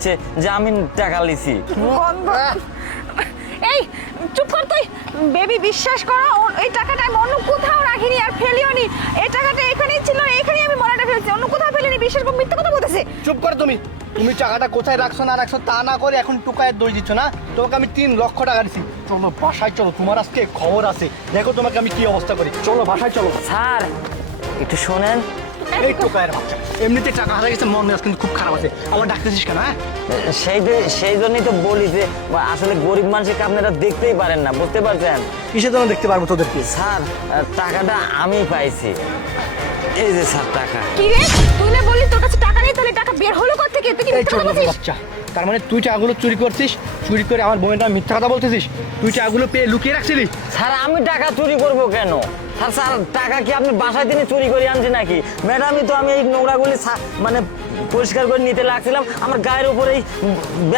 হচ্ছে যে আমি টাকা লিছি। গন্ধ। এই চুপ কর তুই। বেবি বিশ্বাস করো এই টাকাটা আমি অন্য কোথাও রাখিনি আর ফেলিও নি। এই টাকাটা এখানেই ছিল, এখানেই আমি মলাটা ফেলছি, অন্য কোথাও ফেলিনি। বিশ্বাস করো, মিথ্যা কথা বলতেছে। চুপ করো তুমি। তুমি টাকাটা কোথায় রাখছো না রাখছো তা না করে এখন টুকায়ের দোষ দিচ্ছ না। তোমাকে আমি 3 লক্ষ টাকা দিচ্ছি, চলো বাসায় চলো, তোমার আজকে খবর আছে। দেখো তোমাকে আমি কি অবস্থা করি, চলো বাসায় চলো। স্যার একটু শোনেন। এই টুকায়ের বাচ্চা, এমনিতে টাকা হারিয়ে গেছে, মন মেজাজ কিন্তু খুব খারাপ আছে। আমার ডাকতেছিস কেন? হ্যাঁ সেই জন্যই তো বলি যে আসলে গরিব মানুষকে আপনারা দেখতেই পারেন না, বুঝতে পারছেন? কিসের জন্য দেখতে পারবো তোদেরকে? স্যার টাকাটা আমি পাইছি, এই যে স্যার টাকা। কি রে, তুই না বললি তোর কাছে টাকা নেই, তাহলে টাকা বের হলো কোথা থেকে? তুই কি এই মিথ্যা ছোট কথা বলছিস? বাচ্চা, তার মানে তুই টাকাগুলো চুরি করছিস, চুরি করে আমার বোনের নামে মিথ্যা কথা বলতেছিস? তুই টাকাগুলো পেয়ে লুকিয়ে রাখছিলি? স্যার আমি টাকা চুরি করব কেন? স্যার স্যার টাকা কি আপনি বাসায় থেকে চুরি করে আনছি নাকি? ম্যাডামই তো আমি এই নোংরাগুলি মানে পরিষ্কার করে নিতে লাগছিলাম, আমার গায়ের উপরেই